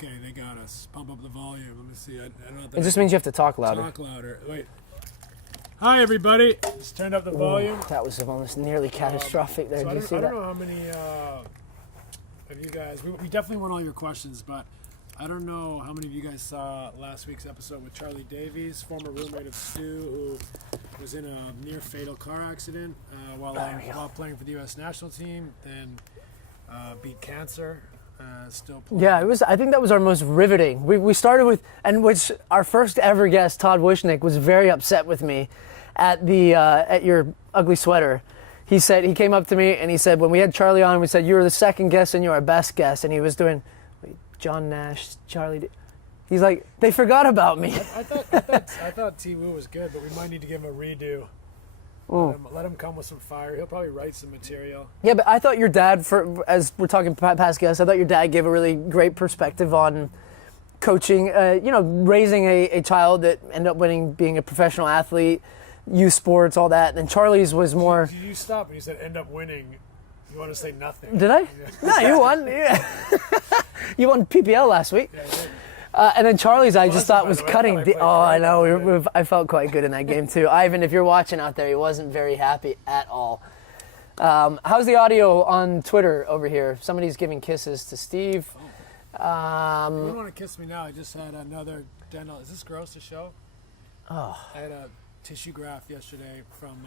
Okay, they got us. Pump up the volume. Let me see. I don't know It just means you have to talk louder. Talk louder. Wait. Hi, everybody. Just turned up the volume. That was almost nearly catastrophic there. So Did you see I that? don't know how many of you guys... We definitely want all your questions, but I don't know how many of you guys saw last week's episode with Charlie Davies, former roommate of Stu, who was in a near-fatal car accident while playing for the U.S. national team, then beat cancer. Still playing. Yeah, it was. I think that was our most riveting. We started with, and which our first ever guest, Todd Wishnick, was very upset with me at your ugly sweater. He came up to me and he said, when we had Charlie on, we said, you were the second guest and you were our best guest. And he was doing John Nash, Charlie. He's like, they forgot about me. I thought T. Wu was good, but we might need to give him a redo. Let him come with some fire. He'll probably write some material. Yeah, but I thought your dad, as we're talking past guests, I thought your dad gave a really great perspective on coaching, raising a child that ended up being a professional athlete, youth sports, all that. And Charlie's was more... Did you stop when you said end up winning? You want to say nothing. Did I? Yeah. No, you won. Yeah. You won PPL last week. Yeah, I did. And then Charlie's, I just thought was cutting. I know. Yeah. I felt quite good in that game too. Ivan, if you're watching out there, he wasn't very happy at all. How's the audio on Twitter over here? Somebody's giving kisses to Steve. You don't want to kiss me now. I just had another dental. Is this gross to show? Oh. I had a tissue graft yesterday from.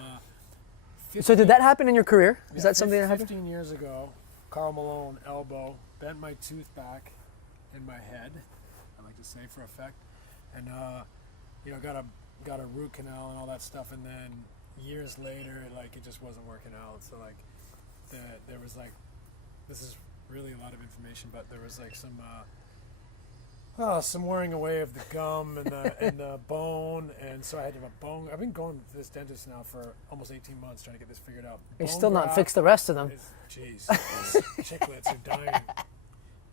So did that happen in your career? Is that something that happened? 15 years ago, Karl Malone elbow bent my tooth back in my head. I like to say for effect, and got a root canal and all that stuff, and then years later, like it just wasn't working out. So like, there was like, this is really a lot of information, but there was like some wearing away of the gum and the bone, and so I had to have a bone. I've been going to this dentist now for almost 18 months trying to get this figured out. You're still not fixed the rest of them. Jeez, chiclets are dying.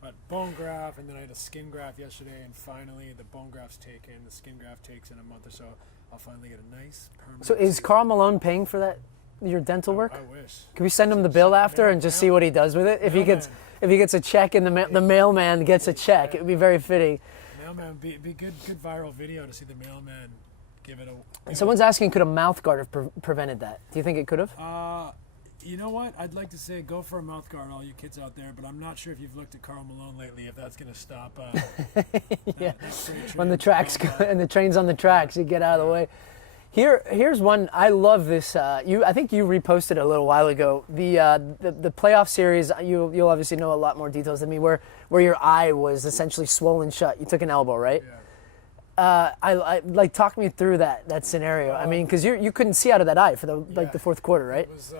But bone graft, and then I had a skin graft yesterday, and finally the bone graft's taken. The skin graft takes in a month or so. I'll finally get a nice permanent. So is Karl Malone paying for that, your dental work? I wish. Can we send him the bill after and just see what he does with it? If he gets a check and the mailman gets a check, it would be very fitting. Mailman be good viral video to see the mailman give it a. Someone's asking, could a mouth guard have prevented that? Do you think it could have? You know what? I'd like to say go for a mouth guard, all you kids out there, but I'm not sure if you've looked at Karl Malone lately, if that's going to stop. Yeah. When the tracks go, and the train's on the tracks, you get out of the way. Here's one. I love this. I think you reposted it a little while ago. The playoff series. You'll obviously know a lot more details than me. Where your eye was essentially swollen shut. You took an elbow, right? Yeah. I like talk me through that scenario. I mean, because you couldn't see out of that eye for the fourth quarter, right? It was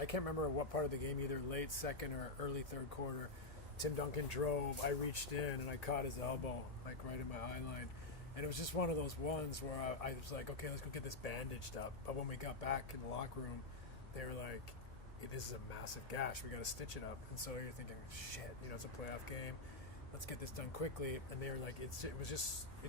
I can't remember what part of the game, either late second or early third quarter. Tim Duncan drove. I reached in and I caught his elbow like right in my eye line, and it was just one of those ones where I was like, okay, let's go get this bandaged up. But when we got back in the locker room, they were like, hey, this is a massive gash. We got to stitch it up. And so you're thinking, shit, it's a playoff game. Let's get this done quickly. And they were like, it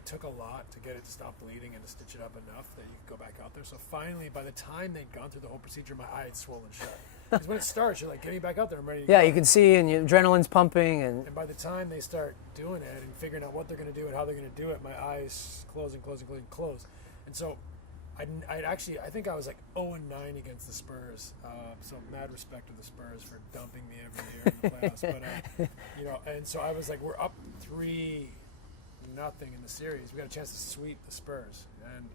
took a lot to get it to stop bleeding and to stitch it up enough that you could go back out there. So finally, by the time they'd gone through the whole procedure, my eye had swollen shut. Because when it starts, you're like, getting back out there, I'm ready to go. Yeah, you can see, and your adrenaline's pumping. And by the time they start doing it and figuring out what they're going to do and how they're going to do it, my eyes close. And so I think I was like 0-9 against the Spurs. So mad respect to the Spurs for dumping me every year in the playoffs. But and so I was like, we're up 3-0 in the series. We got a chance to sweep the Spurs, and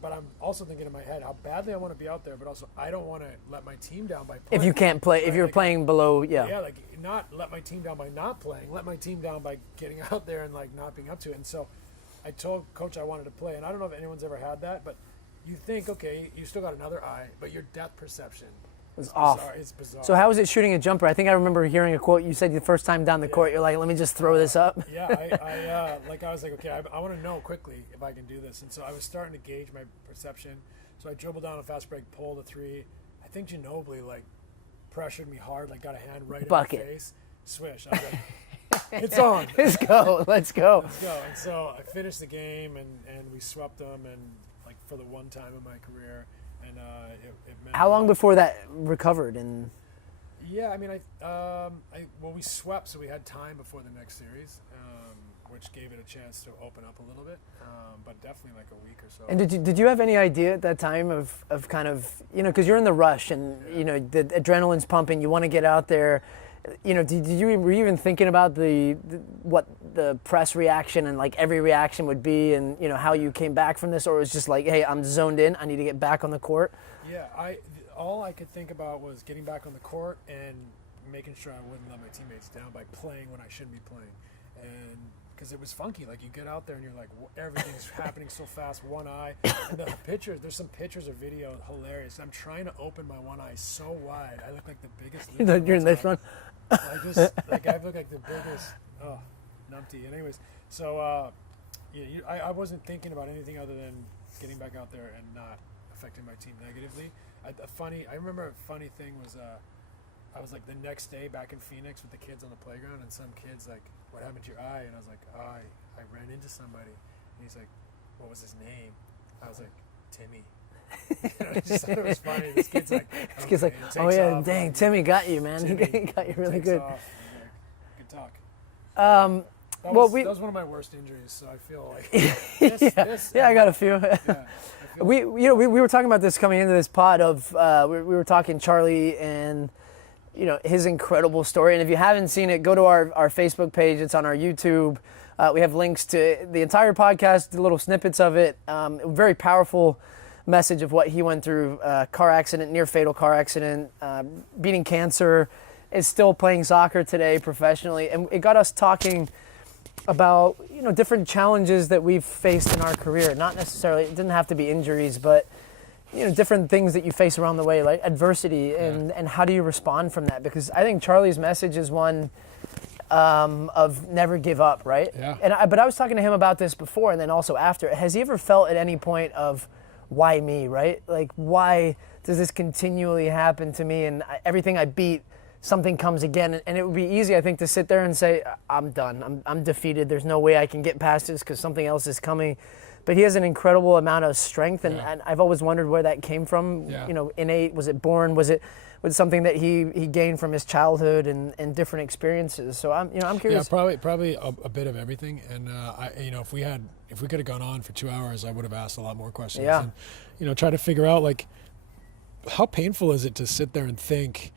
but I'm also thinking in my head how badly I want to be out there, but also I don't want to let my team down by playing. If you can't play, if you're playing below, like not let my team down by not playing. Let my team down by getting out there and like not being up to it. And so I told coach I wanted to play, and I don't know if anyone's ever had that, but you think, okay, you still got another eye, but your depth perception is off. It's bizarre. So how was it shooting a jumper? I think I remember hearing a quote. You said the first time down the court, you're like, let me just throw this up. Yeah, I was like, okay, I want to know quickly if I can do this. And so I was starting to gauge my perception. So I dribbled down a fast break, pulled a three. I think Ginobili like pressured me hard, like got a hand right in my face. Swish. I was like, it's on. Let's go. Let's go. And so I finished the game, and we swept them, and like for the one time in my career. And it meant how long before that recovered? And Yeah, I mean, well, we swept, so we had time before the next series, which gave it a chance to open up a little bit, but definitely like a week or so. And did you have any idea at that time of kind of, because you're in the rush and, the adrenaline's pumping, you want to get out there, were you even thinking about what the press reaction and like every reaction would be and, how you came back from this, or it was just like, hey, I'm zoned in, I need to get back on the court? Yeah, all I could think about was getting back on the court and making sure I wouldn't let my teammates down by playing when I shouldn't be playing. And because it was funky, like you get out there and you're like, everything's happening so fast, one eye. And the pictures, there's some pictures or video, hilarious. I'm trying to open my one eye so wide. I look like the biggest. You're in this one? I look like the biggest, numpty. And anyways, so I wasn't thinking about anything other than getting back out there and not affecting my team negatively. I remember a funny thing was I was like the next day back in Phoenix with the kids on the playground, and some kid's like, what happened to your eye? And I was like, I ran into somebody. And he's like, what was his name? I was like, Timmy. I just thought it was funny. This kid's like, oh yeah, dang, Timmy got you, man. He got you really good. Off. Good talk. That was one of my worst injuries, so I feel like I got a few. Yeah, we were talking about this coming into this pod of we were talking Charlie and his incredible story, and if you haven't seen it, go to our Facebook page. It's on our YouTube. We have links to the entire podcast, the little snippets of it. Very powerful message of what he went through. Car accident, near fatal car accident, beating cancer, is still playing soccer today professionally, and it got us talking about different challenges that we've faced in our career. Not necessarily, it didn't have to be injuries, but different things that you face around the way, like adversity, and how do you respond from that? Because I think Charlie's message is one of never give up, right? Yeah. But I was talking to him about this before and then also after. Has he ever felt at any point of why me, right? Like, why does this continually happen to me? And everything I beat, something comes again. And it would be easy, I think, to sit there and say, I'm done. I'm defeated. There's no way I can get past this because something else is coming. But he has an incredible amount of strength, and I've always wondered where that came from. Yeah. Innate, was it born? Was it something that he gained from his childhood and different experiences? So I'm curious. Yeah, probably a bit of everything. And if we could have gone on for 2 hours, I would have asked a lot more questions. Yeah. And try to figure out like how painful is it to sit there and think,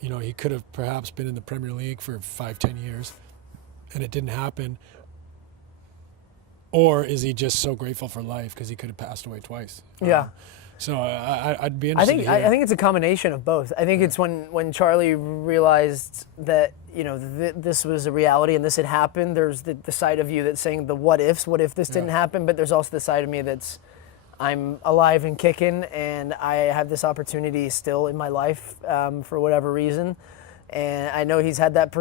he could have perhaps been in the Premier League for 5-10 years, and it didn't happen. Or is he just so grateful for life because he could have passed away twice? Yeah. So I'd be interested to hear. I think it's a combination of both. I think it's when Charlie realized that this was a reality and this had happened. There's the side of you that's saying the what ifs. What if this didn't happen? But there's also the side of me that's I'm alive and kicking, and I have this opportunity still in my life for whatever reason. And I know he's had that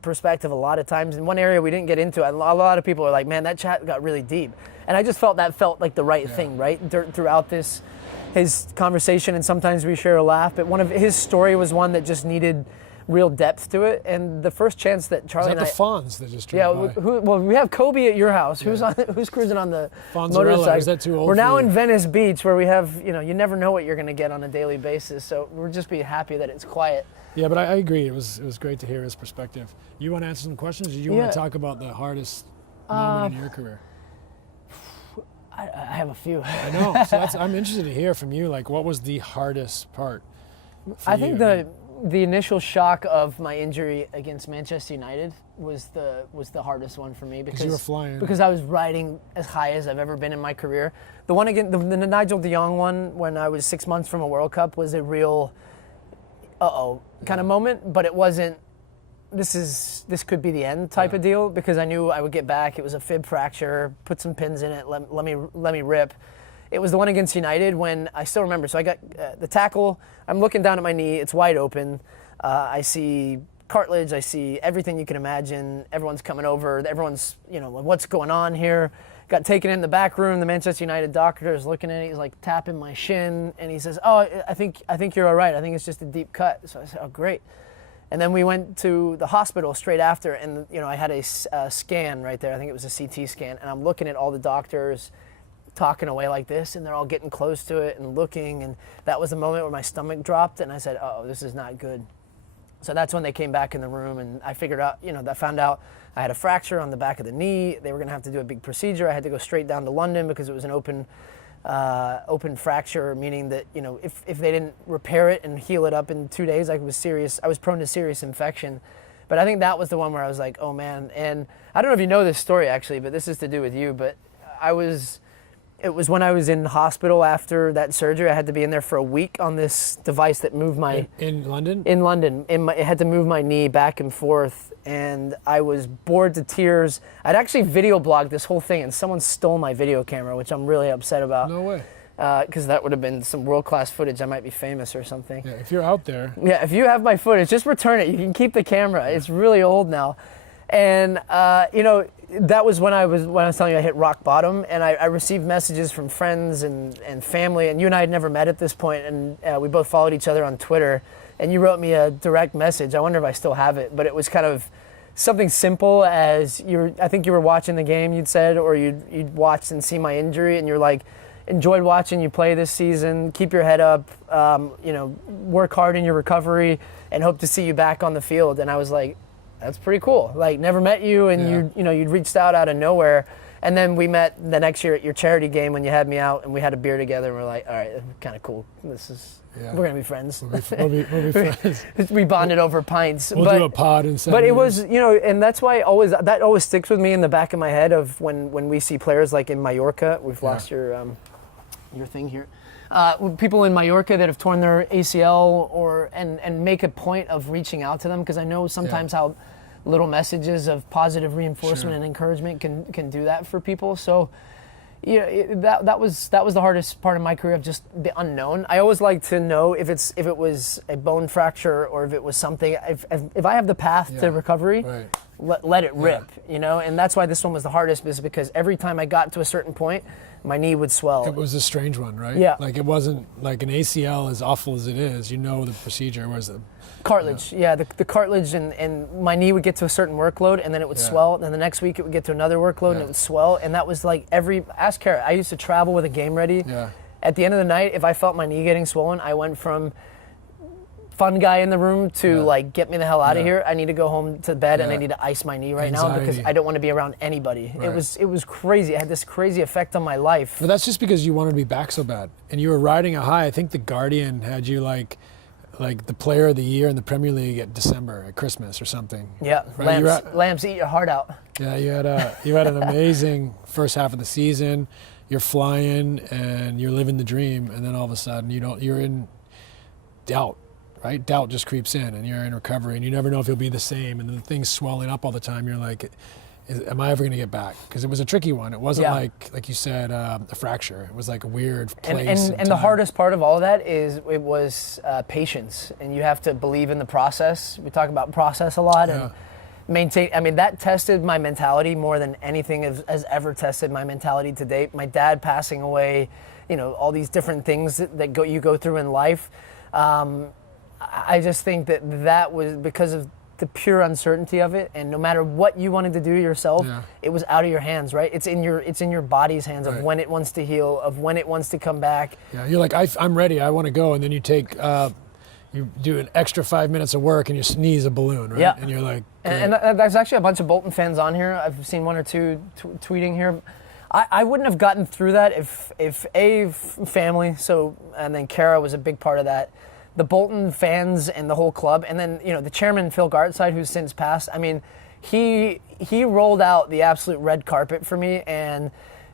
perspective a lot of times. In one area we didn't get into, a lot of people are like, man, that chat got really deep. And I just felt like the right thing, right? Throughout his conversation, and sometimes we share a laugh, but one of his story was one that just needed real depth to it. And the first chance that Charlie and I... the Fonz that just drove by? Well, we have Kobe at your house. Yeah. Who's cruising on the motorcycle? Is that too old? We're now in Venice Beach, where we have, you never know what you're going to get on a daily basis. So we're just be happy that it's quiet. Yeah, but I agree. It was great to hear his perspective. You want to answer some questions, or do you want to talk about the hardest moment in your career? I have a few. I know. So I'm interested to hear from you. Like, what was the hardest part for you? I think the initial shock of my injury against Manchester United was the hardest one for me, because you were flying. Because I was riding as high as I've ever been in my career. The one against the Nigel de Jong one, when I was 6 months from a World Cup, was a real kind of moment, but it wasn't this could be the end type of deal, because I knew I would get back. It was a fib fracture, put some pins in it, let me rip. It was the one against United when I still remember. So I got the tackle. I'm looking down at my knee. It's wide open. I see cartilage. I see everything you can imagine. Everyone's coming over. Everyone's, what's going on here? Got taken in the back room. The Manchester United doctor is looking at it. He's like tapping my shin, and he says, "Oh, I think you're all right. I think it's just a deep cut." So I said, "Oh, great." And then we went to the hospital straight after, and I had a scan right there. I think it was a CT scan, and I'm looking at all the doctors talking away like this, and they're all getting close to it and looking, and that was the moment where my stomach dropped, and I said, "Oh, this is not good." So that's when they came back in the room, and I figured out, I found out I had a fracture on the back of the knee. They were going to have to do a big procedure. I had to go straight down to London because it was an open fracture, meaning that, if they didn't repair it and heal it up in 2 days, I was prone to serious infection. But I think that was the one where I was like, oh man. And I don't know if you know this story actually, but this is to do with you, but it was when I was in hospital after that surgery. I had to be in there for a week on this device that moved my... In London? In London. It had to move my knee back and forth, and I was bored to tears. I'd actually video blogged this whole thing, and someone stole my video camera, which I'm really upset about. No way. Because that would have been some world-class footage. I might be famous or something. Yeah, if you're out there. Yeah, if you have my footage, just return it. You can keep the camera. It's really old now. And, that was when I was telling you I hit rock bottom, and I received messages from friends and family, and you and I had never met at this point, and we both followed each other on Twitter, and you wrote me a direct message. I wonder if I still have it, but it was kind of something simple as I think you were watching the game, you'd said, or you'd watched and see my injury, and you're like, enjoyed watching you play this season, keep your head up, work hard in your recovery, and hope to see you back on the field. And I was like, that's pretty cool. Like, never met you, and you'd reached out of nowhere. And then we met the next year at your charity game when you had me out, and we had a beer together, and we're like, all right, kind of cool. We're going to be friends. We'll be friends. We bonded over pints. We'll do a pod in 7 But it years. was, and that's why that always sticks with me in the back of my head of when we see players like in Mallorca. We've lost your thing here. People in Mallorca that have torn their ACL and make a point of reaching out to them, because I know sometimes how little messages of positive reinforcement and encouragement can do that for people. So that was the hardest part of my career, of just the unknown. I always like to know if it was a bone fracture or if it was something. If I have the path to recovery, let it rip, and that's why this one was the hardest, is because every time I got to a certain point, my knee would swell. It was a strange one, right? Yeah. Like, it wasn't like an ACL, as awful as it is, the procedure, whereas the cartilage, the cartilage, and my knee would get to a certain workload, and then it would swell, and then the next week it would get to another workload, and it would swell, and that was like ask Kara, I used to travel with a game ready. Yeah. At the end of the night, if I felt my knee getting swollen, I went from fun guy in the room to like, get me the hell out of here. I need to go home to bed, and I need to ice my knee now because I don't want to be around anybody. Right. It was crazy. It had this crazy effect on my life. But that's just because you wanted to be back so bad, and you were riding a high. I think the Guardian had you like the player of the year in the Premier League at Christmas or something. Yeah, right? Lambs eat your heart out. Yeah, you had an amazing first half of the season. You're flying and you're living the dream, and then all of a sudden you're in doubt. Right? Doubt just creeps in, and you're in recovery, and you never know if you'll be the same, and the thing's swelling up all the time. You're like, am I ever going to get back? Because it was a tricky one. It wasn't like you said, a fracture. It was like a weird place. And the hardest part of all of that is it was patience, and you have to believe in the process. We talk about process a lot, and maintain. I mean, that tested my mentality more than anything has ever tested my mentality to date. My dad passing away, all these different things that you go through in life. I just think that was because of the pure uncertainty of it, and no matter what you wanted to do yourself, it was out of your hands, right? It's in your body's hands of when it wants to heal, of when it wants to come back. Yeah, you're like, I'm ready, I want to go, and then you take, you do an extra 5 minutes of work, and you sneeze a balloon, right? Yeah. And you're like, and there's actually a bunch of Bolton fans on here. I've seen one or two tweeting here. I wouldn't have gotten through that if family, and then Kara was a big part of that. The Bolton fans and the whole club, and then the chairman Phil Gartside, who's since passed. I mean, he rolled out the absolute red carpet for me and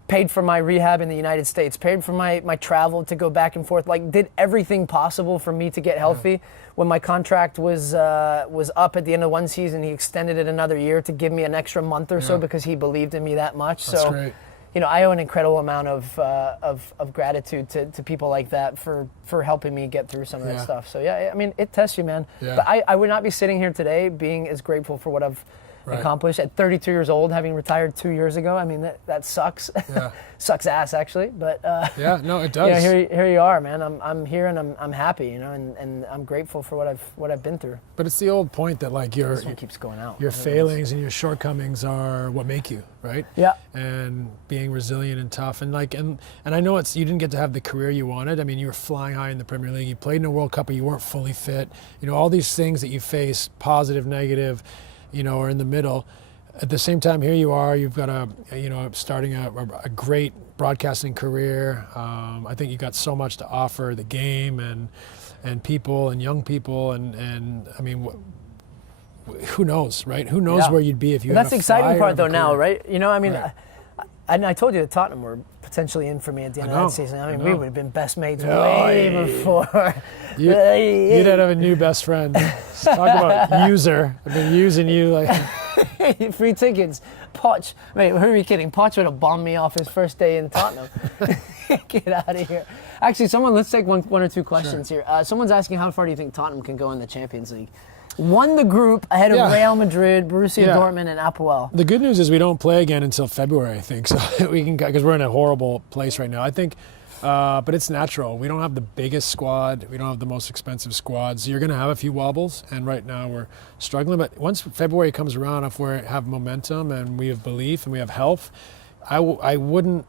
paid for my rehab in the United States, paid for my travel to go back and forth, like did everything possible for me to get healthy. Yeah. When my contract was up at the end of one season, he extended it another year to give me an extra month or so because he believed in me that much. That's great. I owe an incredible amount of gratitude to people like that for helping me get through some of that stuff. So, I mean, it tests you, man. Yeah. But I would not be sitting here today being as grateful for what I've accomplish at 32 years old, having retired 2 years ago. I mean, that sucks. Yeah. Sucks ass, actually. But yeah, no, it does. Yeah, here you are, man. I'm here and I'm happy, and I'm grateful for what I've been through. But it's the old point that like This one keeps going out. your failings and your shortcomings are what make you, right? Yeah. And being resilient and tough, and I know you didn't get to have the career you wanted. I mean, you were flying high in the Premier League. You played in a World Cup, but you weren't fully fit. All these things that you face, positive, negative, are in the middle. At the same time, here you are. You've got starting a great broadcasting career. I think you got so much to offer the game and people and young people, and I mean, who knows, right? Who knows where you'd be if you. That's the exciting part, though. Now, career. right? I mean, Right. I told you that Tottenham were potentially in for me at the end of that season. I mean, we would have been best mates Oh, way yeah. before. You'd have a new best friend. Talk about user. I've been using you like. Free tickets. Poch. Wait, who are you kidding? Poch would have bombed me off his first day in Tottenham. Get out of here. Actually, let's take one or two questions here. Someone's asking how far do you think Tottenham can go in the Champions League? Won the group ahead of Real Madrid, Borussia Dortmund, and Apoel. The good news is we don't play again until February, I think. So we can, because we're in a horrible place right now. I think, but it's natural. We don't have the biggest squad. We don't have the most expensive squad. So you're going to have a few wobbles, and right now we're struggling. But once February comes around, if we have momentum and we have belief and we have health, I wouldn't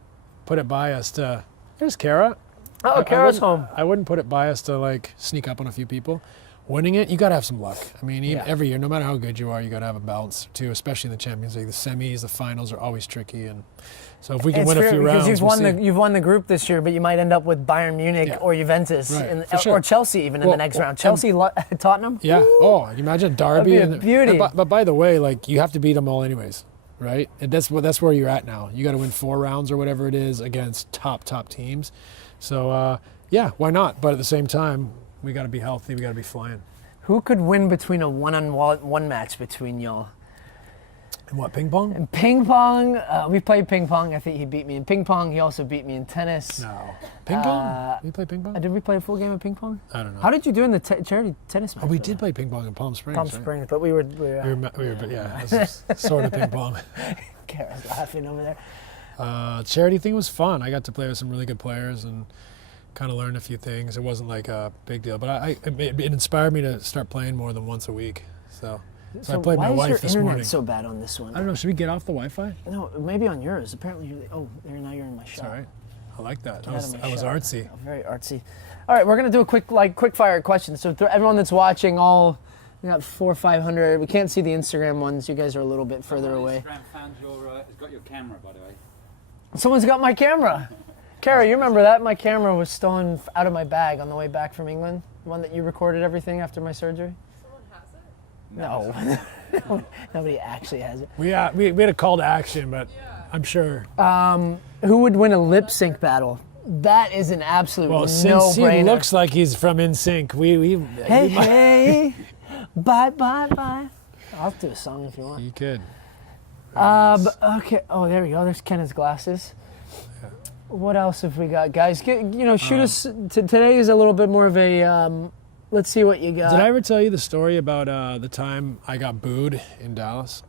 put it by us to. There's Kara. Oh, Kara's home. I wouldn't put it by us to like sneak up on a few people. Winning it, you got to have some luck. I mean, every year, no matter how good you are, you got to have a balance too, especially in the Champions League. The semis, the finals are always tricky, and so if we can win a few rounds, you've won the group this year, but you might end up with Bayern Munich or Juventus, or Chelsea even in the next round. Chelsea, Tottenham. Yeah. Woo! Oh, you imagine Derby. That'd be a beauty. But by the way, like you have to beat them all anyways, right? And that's where you're at now. You got to win 4 rounds or whatever it is against top teams. So why not? But at the same time, we got to be healthy. We got to be flying. Who could win between a one-on-one match between y'all? And what, ping pong? In ping pong, we played ping pong. I think he beat me in ping pong. He also beat me in tennis. No. Ping pong? You play ping pong? Did we play a full game of ping pong? I don't know. How did you do in the charity tennis match? Oh, we did play ping pong in Palm Springs. Palm right? Springs, but we were This is sort of ping pong. Kara's laughing over there. Charity thing was fun. I got to play with some really good players and kind of learned a few things. It wasn't like a big deal, but it inspired me to start playing more than once a week. So I played my wife this morning. Why is your internet so bad on this one? I don't know. Should we get off the Wi-Fi? No, maybe on yours. Apparently, now you're in my shot. All right. I like that. Get out of my I was shot. artsy. Oh, very artsy. All right, we're gonna do a quick fire question. So everyone that's watching, we got 400 or 500. We can't see the Instagram ones. You guys are a little bit further away. Instagram fans, it's got your camera, by the way. Someone's got my camera. Kara, you remember that? My camera was stolen out of my bag on the way back from England. The one that you recorded everything after my surgery. Someone has it? No. Nobody actually has it. We had a call to action, but I'm sure. Who would win a lip sync battle? That is an absolute since no-brainer. he looks like he's from NSYNC, Hey, bye. I'll do a song if you want. You could. Okay. Oh, there we go. There's Kenneth's glasses. Yeah. What else have we got, guys? Shoot us. Today is a little bit more of a. Let's see what you got. Did I ever tell you the story about the time I got booed in Dallas?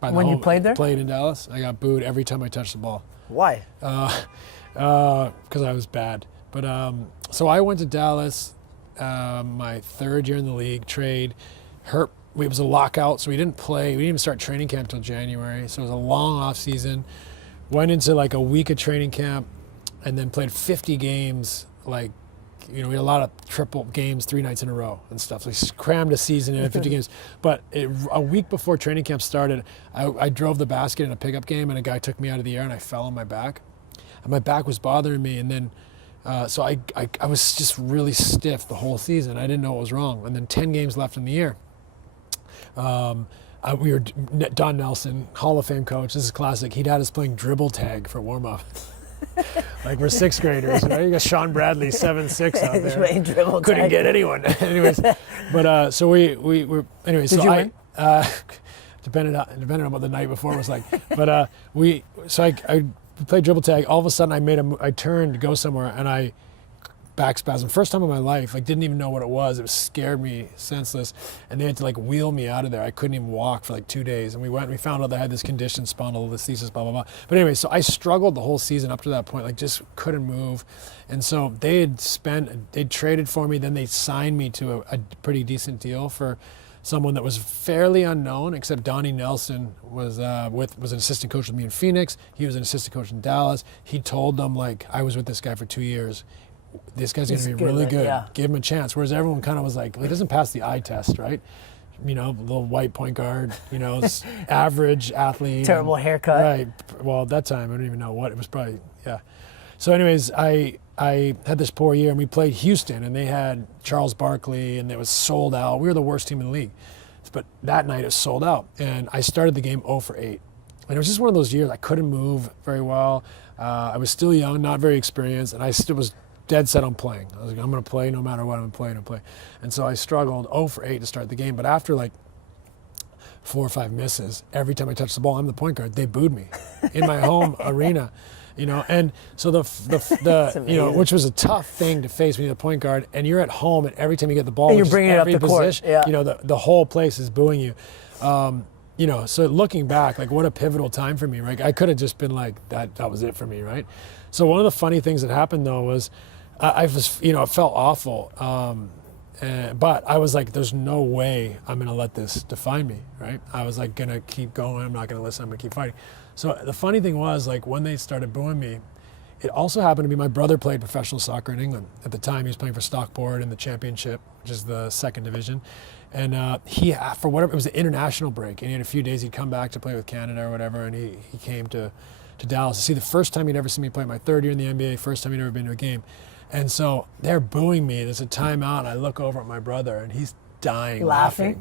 When you played there? Played in Dallas. I got booed every time I touched the ball. Why? Because I was bad. But so I went to Dallas my 3rd year in the league, trade, hurt. It was a lockout, so we didn't play. We didn't even start training camp till January, so it was a long off season. Went into like a week of training camp and then played 50 games. We had a lot of triple games 3 nights in a row and stuff. So we crammed a season in 50 games. But a week before training camp started, I drove the basket in a pickup game, and a guy took me out of the air, and I fell on my back. And my back was bothering me, and then so I was just really stiff the whole season. I didn't know what was wrong. And then 10 games left in the year. We were Don Nelson, Hall of Fame coach. This is classic. He'd had us playing dribble tag for warm up. Like we're 6th graders, right? You got Sean Bradley, 7'6" out there. Couldn't get anyone. Anyways, but so we were. Anyways, Did so you I win? depended on what the night before was like. But I played dribble tag. All of a sudden, I turned to go somewhere, and I back spasm. First time in my life, like didn't even know what it was. It scared me senseless, and they had to like wheel me out of there. I couldn't even walk for like 2 days, and we found out that I had this condition, spondylolisthesis, blah blah blah. But anyway, so I struggled the whole season up to that point, like just couldn't move, and so they'd traded for me, then they signed me to a pretty decent deal for someone that was fairly unknown, except Donnie Nelson was an assistant coach with me in Phoenix. He was an assistant coach in Dallas. He told them, like, I was with this guy for 2 years. This guy's going to be really good. Yeah. Give him a chance. Whereas everyone kind of was like, well, he doesn't pass the eye test, right? You know, little white point guard, you know, average athlete. Terrible haircut. Right. Well, at that time, I don't even know what. It was probably, yeah. So anyways, I had this poor year, and we played Houston, and they had Charles Barkley, and it was sold out. We were the worst team in the league. But that night, it was sold out. And I started the game 0 for 8. And it was just one of those years I couldn't move very well. I was still young, not very experienced, and I still was dead set on playing. I was like, I'm going to play no matter what. I'm going to play. And so I struggled 0 for 8 to start the game. But after like 4 or 5 misses, every time I touched the ball, I'm the point guard, they booed me in my home arena. You know, and so the you know, which was a tough thing to face when you're the point guard, and you're at home, and every time you get the ball, and you're bringing it up the court. Yeah. You know, the whole place is booing you. You know, so looking back, like what a pivotal time for me, right? I could have just been like, that was it for me, right? So one of the funny things that happened though was, I was, you know, it felt awful, but I was like, there's no way I'm gonna let this define me, right? I was like, gonna keep going. I'm not gonna listen. I'm gonna keep fighting. So the funny thing was, like, when they started booing me, it also happened to be my brother played professional soccer in England. At the time, he was playing for Stockport in the Championship, which is the 2nd division. And he, for whatever, it was an international break, and he had a few days, he'd come back to play with Canada or whatever, and he came to Dallas to see the first time he'd ever seen me play my 3rd year in the NBA, first time he'd ever been to a game. And so they're booing me. There's a timeout, and I look over at my brother, and he's dying laughing.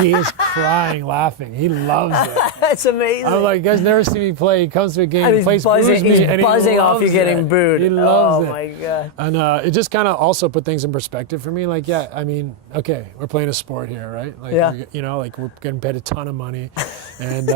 He is crying laughing. He loves it. That's amazing. I'm like, you guys never see me play. He comes to a game, and plays, boos me, he's and buzzing he off you getting booed. He loves it. Oh my God. And it just kind of also put things in perspective for me. Like, yeah, I mean, okay, we're playing a sport here, right? Like, yeah. You know, like we're getting paid a ton of money, and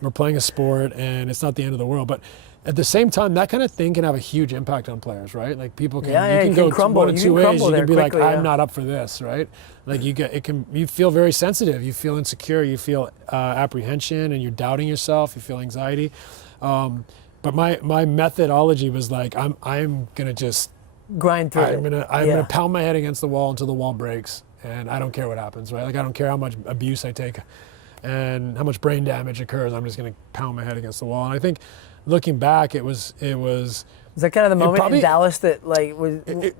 we're playing a sport, and it's not the end of the world. But at the same time, that kind of thing can have a huge impact on players, right? Like people can, you can go crumble. one of two ways. You can be quickly, like, I'm not up for this, right? Like you feel very sensitive. You feel insecure. You feel apprehension, and you're doubting yourself. You feel anxiety. But my methodology was like, I'm gonna just grind through I'm gonna pound my head against the wall until the wall breaks, and I don't care what happens, right? Like I don't care how much abuse I take, and how much brain damage occurs. I'm just gonna pound my head against the wall. And I think, looking back, it was. Is that kind of the moment in Dallas that like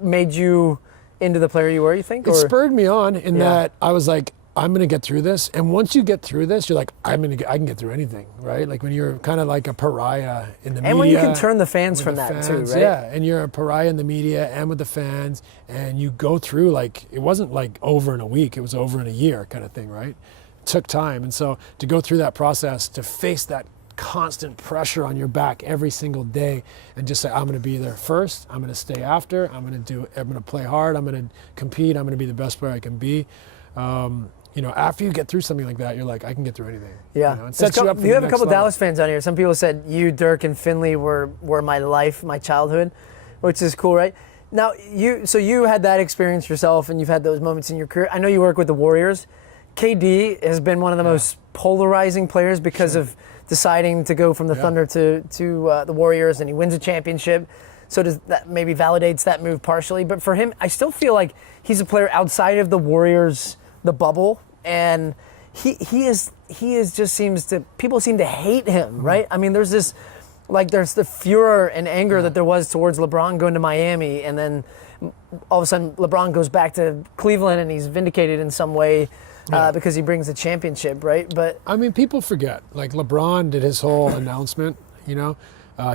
made you into the player you were? You think? It spurred me on in that I was like, I'm gonna get through this. And once you get through this, you're like, I can get through anything, right? Like when you're kind of like a pariah in the media. And when you can turn the fans from that too, right? Yeah, and you're a pariah in the media and with the fans, and you go through like, it wasn't like over in a week, it was over in a year kind of thing, right? It took time. And so to go through that process, to face that constant pressure on your back every single day, and just say, I'm going to be there first, I'm going to stay after, I'm going to play hard, I'm going to compete, I'm going to be the best player I can be. You know, after you get through something like that, you're like, I can get through anything. Yeah. You know, it sets you up for you have the a couple next level. Dallas fans on here. Some people said you, Dirk, and Finley were my life, my childhood, which is cool, right? Now, you had that experience yourself, and you've had those moments in your career. I know you work with the Warriors. KD has been one of the most polarizing players because of deciding to go from the Thunder to the Warriors, and he wins a championship. So does that maybe validates that move partially. But for him, I still feel like he's a player outside of the Warriors, the bubble, and he just seems to, people seem to hate him, right? I mean, there's the furor and anger that there was towards LeBron going to Miami, and then all of a sudden LeBron goes back to Cleveland and he's vindicated in some way. Because he brings a championship, right? But I mean, people forget. Like LeBron did his whole announcement. You know,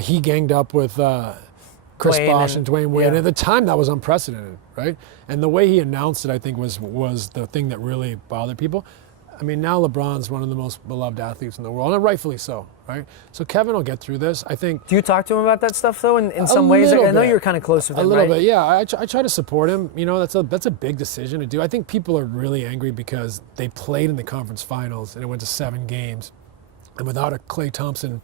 he ganged up with Chris Bosh and Dwayne Wade. At the time, that was unprecedented, right? And the way he announced it, I think, was the thing that really bothered people. I mean, now LeBron's one of the most beloved athletes in the world, and rightfully so, right? So Kevin will get through this. I think. Do you talk to him about that stuff though? In some ways, I know you're kind of close with him. A little bit, yeah. I try to support him. You know, that's a big decision to do. I think people are really angry because they played in the conference finals and it went to 7 games, and without a Klay Thompson,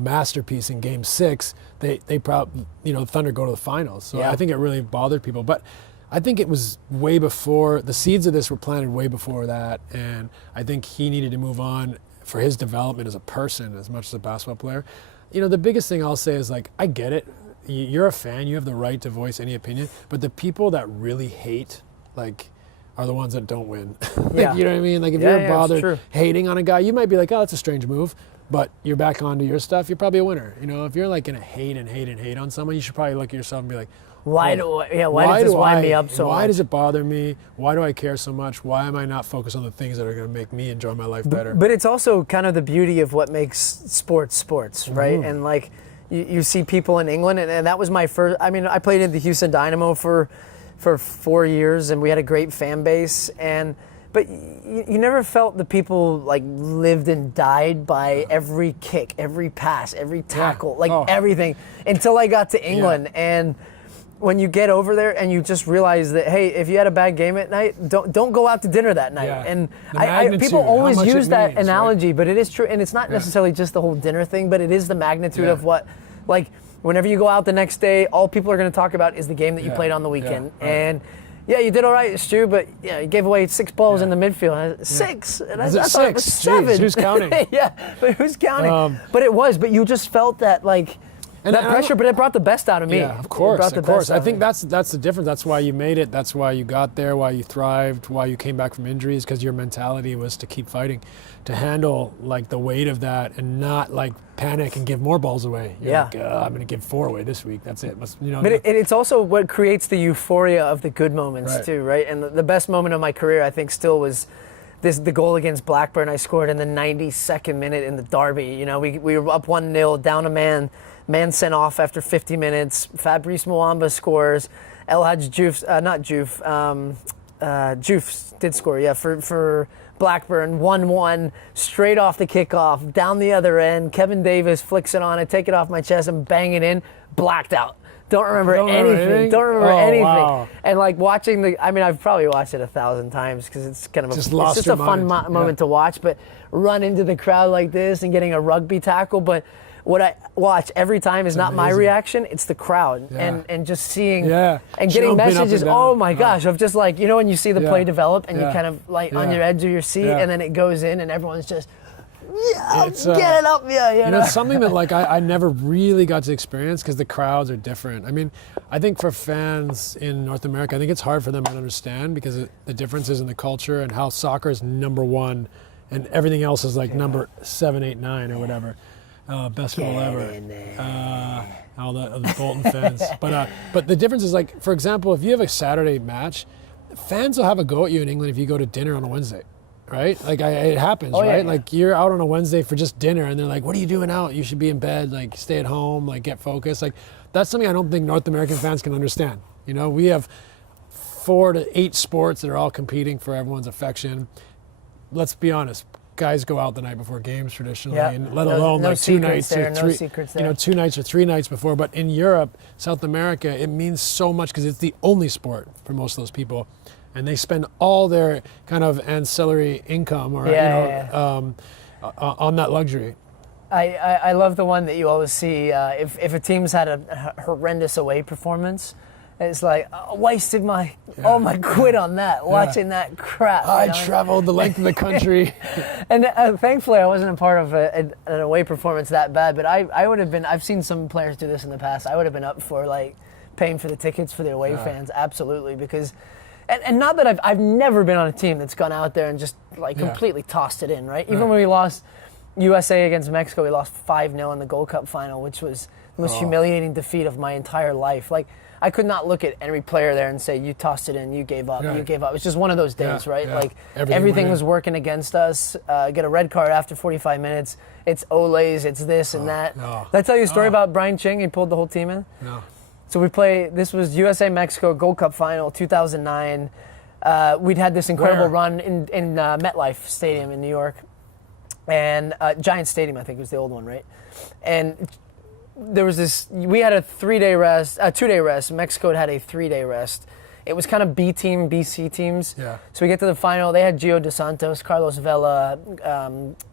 masterpiece in Game 6, they probably, Thunder go to the finals. So Yeah. I think it really bothered people. But I think it was way before, the seeds of this were planted way before that. And I think he needed to move on for his development as a person as much as a basketball player. The biggest thing I'll say is, like, I get it. You're a fan. You have the right to voice any opinion. But the people that really hate, like, are the ones that don't win. Yeah. You know what I mean? Like, if Yeah, you're yeah, it's bothered true. hating on a guy, you might be like, oh, that's a strange move. But you're back onto your stuff, you're probably a winner. If you're like going to hate on someone, you should probably look at yourself and be like, Why does this wind me up so much? Why does it bother me? Why do I care so much? Why am I not focused on the things that are going to make me enjoy my life better? But it's also kind of the beauty of what makes sports, right? Mm-hmm. And like you see people in England, and that was my first. I mean, I played in the Houston Dynamo for 4 years, and we had a great fan base. But you never felt the people like lived and died by every kick, every pass, every tackle, everything until I got to England. And when you get over there and you just realize that, hey, if you had a bad game at night, don't go out to dinner that night. Yeah. And The people magnitude, always how much use it that means, right? analogy, but it is true. And it's not necessarily just the whole dinner thing, but it is the magnitude of what, like, whenever you go out the next day, all people are going to talk about is the game that you played on the weekend. Yeah, right. And yeah, you did all right, Stu, but you gave away 6 balls in the midfield. 6. And I thought it was 7. Jeez, who's counting? Yeah, but who's counting? But you just felt that, like, that pressure, but it brought the best out of me. Yeah, of course, It brought the of course. best out I of think me. that's the difference. That's why you made it. That's why you got there, why you thrived, why you came back from injuries, because your mentality was to keep fighting, to handle, like, the weight of that and not, like, panic and give more balls away. You're like, I'm going to give 4 away this week. That's it. But it's also what creates the euphoria of the good moments too, right? And the best moment of my career, I think, still was the goal against Blackburn I scored in the 92nd minute in the derby. We were up 1-0, down a man. Man sent off after 50 minutes. Fabrice Muamba scores. Elhadj Diouf did score, for Blackburn. 1-1, straight off the kickoff, down the other end. Kevin Davis flicks it on. I take it off my chest and bang it in. Blacked out. Don't remember anything. Don't remember anything. Wow. And like watching I've probably watched it 1,000 times because it's kind of Just it's lost just your a fun mind. moment to watch. But run into the crowd like this and getting a rugby tackle, but what I watch every time is not my amazing. reaction, it's the crowd and just seeing and getting Jumping up messages, and down. oh my gosh, of just like, when you see the play develop and you kind of like on your edge of your seat and then it goes in and everyone's just, get it up, It's something that, like, I never really got to experience because the crowds are different. I mean, I think for fans in North America, I think it's hard for them to understand because the differences in the culture and how soccer is number 1 and everything else is like number 7, 8, 9 or whatever. Best goal ever. All the Bolton fans. But the difference is, like, for example, if you have a Saturday match, fans will have a go at you in England if you go to dinner on a Wednesday, right? Like, it happens, right? Yeah. Like, you're out on a Wednesday for just dinner, and they're like, what are you doing out? You should be in bed, like, stay at home, like, get focused. Like, that's something I don't think North American fans can understand. We have 4 to 8 sports that are all competing for everyone's affection. Let's be honest. Guys go out the night before games traditionally, and let alone no like 2 nights there, or no 3, secrets there. 2 nights or 3 nights before. But in Europe, South America, it means so much because it's the only sport for most of those people, and they spend all their kind of ancillary income or on that luxury. I love the one that you always see if a team's had a horrendous away performance. It's like, wasted all my quid on that, watching that crap. I traveled the length of the country. And thankfully I wasn't a part of an away performance that bad, but I would have been, I've seen some players do this in the past, I would have been up for like paying for the tickets for the away fans, absolutely, because, and not that I've never been on a team that's gone out there and just like completely tossed it in, right? Even when we lost USA against Mexico, we lost 5-0 in the Gold Cup final, which was the most humiliating defeat of my entire life. Like, I could not look at every player there and say, you tossed it in, you gave up, you gave up. It's just one of those days, right? Like, everything was working against us. Get a red card after 45 minutes. It's Olays, it's this and that. No. Did I tell you a story about Brian Ching? He pulled the whole team in? No. So this was USA-Mexico Gold Cup final, 2009. We'd had this incredible run in MetLife Stadium in New York. And Giant Stadium, I think, was the old one, right? And we had a 2-day rest. Mexico had a 3-day rest it was kind of B team, BC teams. Yeah. So we get to the final. They had Gio Dos Santos, Carlos Vela,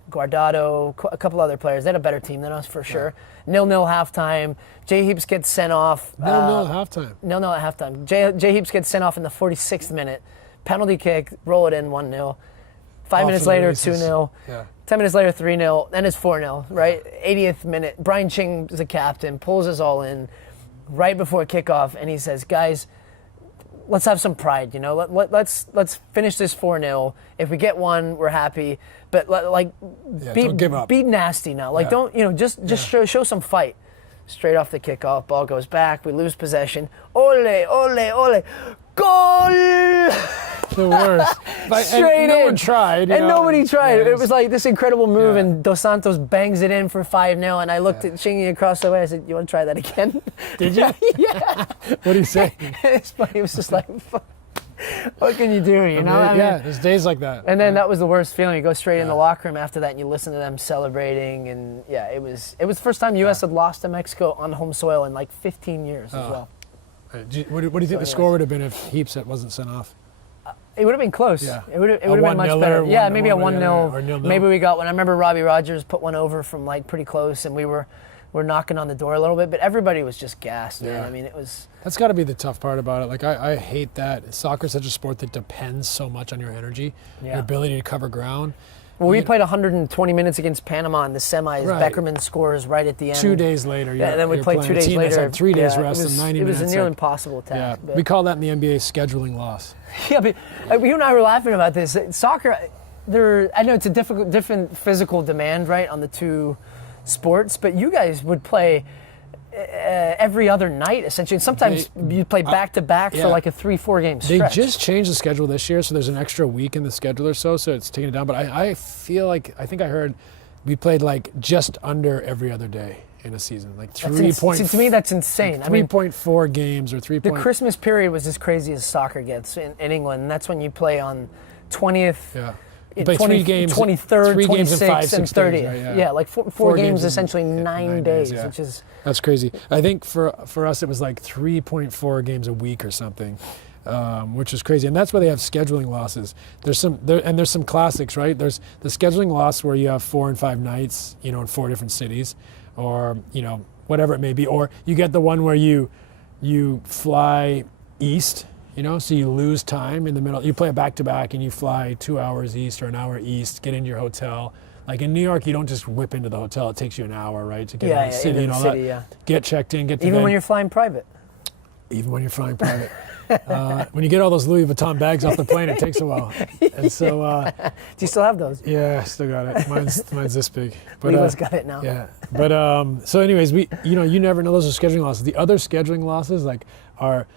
Guardado, a couple other players. They had a better team than us for sure. 0-0 halftime. Jay Heaps gets sent off. 0-0 at halftime. 0-0 at halftime. Jay Heaps gets sent off in the 46th minute. Penalty kick, roll it in 1-0. 5 minutes later, 2-0. Yeah. 10 minutes later, 3-0. Then it's 4-0, right? 80th minute. Brian Ching is the captain, pulls us all in right before kickoff, and he says, guys, let's have some pride, you know. Let's finish this 4-0. If we get one, we're happy. But don't give up. Be nasty now. Like don't, you know, just show some fight. Straight off the kickoff, ball goes back. We lose possession. Ole, ole, ole, goal! The worst. Straight no in. one tried. And nobody tried. Yeah, It was like this incredible move, Yeah. and Dos Santos bangs it in for 5-0. And I looked at Chingy across the way. I said, "You want to try that again?" Did you? Yeah. What do you say? It's funny. It was just like, what can you do? You know? I mean, yeah, there's days like that. and then that was the worst feeling. You go straight in the locker room after that, and you listen to them celebrating. And yeah, it was the first time U.S. had lost to Mexico on home soil in like 15 years as well. What do you think the score would have been if Heaps wasn't sent off? It would have been close. Yeah. It would have A been much 1-0 better. or Yeah, 1-0 maybe a 1-0. or 0-0. Maybe we got one. I remember Robbie Rogers put one over from like pretty close, and we're knocking on the door a little bit, but everybody was just gassed, man. Yeah. I mean, it was. That's got to be the tough part about it. Like, I hate that. Soccer's such a sport that depends so much on your energy, your ability to cover ground. Well, we played 120 minutes against Panama in the semis. Right. Beckerman scores right at the end. 2 days later, Yeah, and then we you're played playing 2 a days team that's later. had 3 days Yeah, rest and 90 minutes. It was a near like- impossible task. Yeah, but- we call that in the NBA scheduling loss. Yeah, but you and I were laughing about this. Soccer, I know it's a different physical demand, right, on the two sports, but you guys would play every other night, essentially. And sometimes you play back-to-back for like a 3-4 game stretch. They just changed the schedule this year, so there's an extra week in the schedule or so it's taking it down. But I feel like, I think I heard we played like just under every other day in a season, like 3.4. To me, that's insane. I mean, 3.4 games or 3. the Christmas period was as crazy as soccer gets in England, and that's when you play on 20th. Yeah. You play 20, 3 games, 23rd, 3 games in 5, 26th, and 6 30th. days, right? Yeah, like four 4 games in essentially 9 days, yeah. which is. That's crazy. I think for us it was like 3.4 games a week or something, which is crazy. And that's why they have scheduling losses. There's some classics, right? There's the scheduling loss where you have 4 and 5 nights, you know, in 4 different cities, or you know, whatever it may be. Or you get the one where you fly east, you know, so you lose time in the middle. You play a back-to-back and you fly 2 hours east or an hour east, get into your hotel. Like in New York, you don't just whip into the hotel. It takes you an hour, right, to get into the city and all that. Get checked in, get to Even when you're flying private. Even when you're flying private. When you get all those Louis Vuitton bags off the plane, it takes a while. And so, do you still have those? yeah, I still got it. Mine's this big. But Leo's got it now. yeah. But so, anyways, you never know. Those are scheduling losses. The other scheduling losses are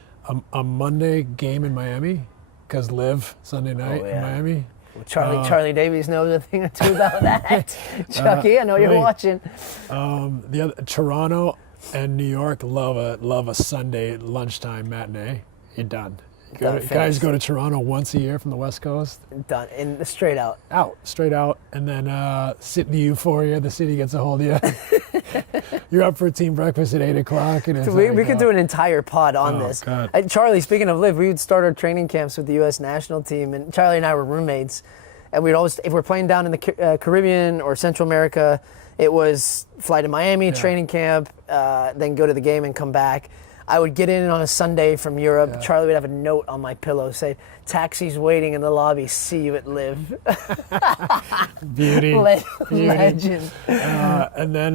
a Monday game in Miami, because Live Sunday night in Miami. Charlie Davies knows a thing or two about that. Chucky, I know you're right. watching. The other, Toronto and New York love a Sunday lunchtime matinee. You're done. Guys go to Toronto once a year from the West Coast. Done. In straight out. Straight out, and then sit in the euphoria. The city gets a hold of you. You're up for a team breakfast at 8 o'clock. And it's We could do an entire pod on this. God. Charlie, speaking of Live, we would start our training camps with the U.S. national team, and Charlie and I were roommates. And we'd always, if we're playing down in the Caribbean or Central America, it was fly to Miami, training camp, then go to the game and come back. I would get in on a Sunday from Europe. Yeah. Charlie would have a note on my pillow say, "Taxi's waiting in the lobby. See you at Live." Beauty. Legend. And then,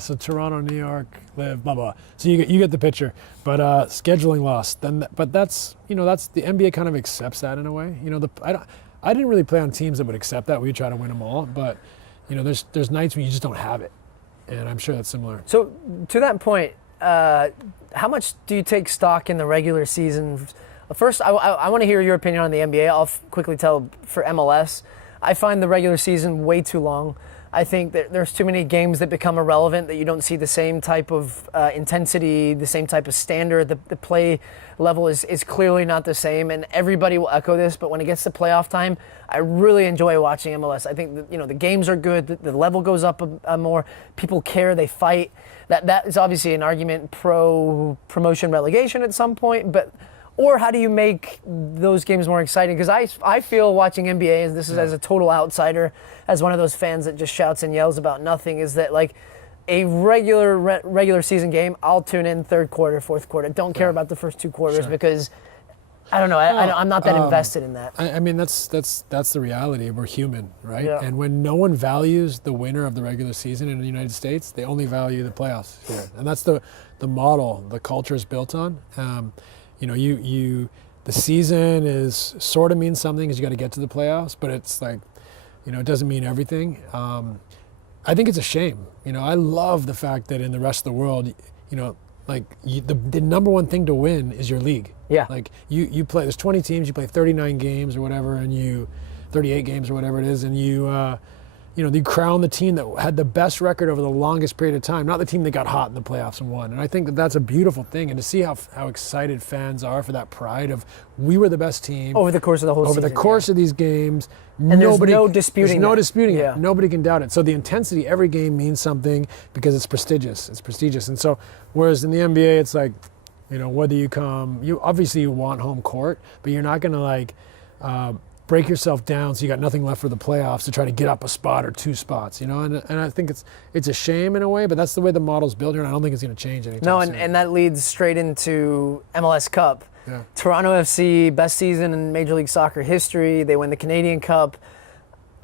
so Toronto, New York, Live, blah, blah. So you get the picture. But scheduling loss. But that's the NBA kind of accepts that in a way. You know, I didn't really play on teams that would accept that. We try to win them all. But, you know, there's nights when you just don't have it. And I'm sure that's similar. So to that point, how much do you take stock in the regular season? First, I want to hear your opinion on the NBA. I'll quickly tell for MLS. I find the regular season way too long. I think that there's too many games that become irrelevant, that you don't see the same type of intensity, the same type of standard. The play level is clearly not the same, and everybody will echo this, but when it gets to playoff time, I really enjoy watching MLS. I think that, the games are good, the level goes up more, people care, they fight. That is obviously an argument pro promotion relegation at some point, but Or how do you make those games more exciting? Because I feel watching NBA, and this is as a total outsider, as one of those fans that just shouts and yells about nothing, is that like a regular season game, I'll tune in third quarter, fourth quarter. Don't care about the first two quarters because I don't know. I'm not that invested in that. I mean, that's the reality. We're human, right? Yeah. And when no one values the winner of the regular season in the United States, they only value the playoffs here. And that's the model the culture is built on. The season is sort of means something because you got to get to the playoffs, but it's like, it doesn't mean everything. I think it's a shame. I love the fact that in the rest of the world, the number one thing to win is your league. Yeah. Like you play, there's 20 teams, you play 39 games or whatever, and 38 games or whatever it is, and you crown the team that had the best record over the longest period of time, not the team that got hot in the playoffs and won. And I think that that's a beautiful thing. And to see how excited fans are for that pride of we were the best team. Over the course of the whole season. Over the course of these games. And there's no disputing it. Nobody can doubt it. So the intensity, every game means something because it's prestigious. And so, whereas in the NBA, it's like, whether you obviously you want home court, but you're not going to break yourself down so you got nothing left for the playoffs to try to get up a spot or two spots, and I think it's a shame in a way, but that's the way the model's built here, and I don't think it's going to change anytime soon. And that leads straight into MLS Cup. Yeah. Toronto FC, best season in Major League Soccer history. They win the Canadian Cup,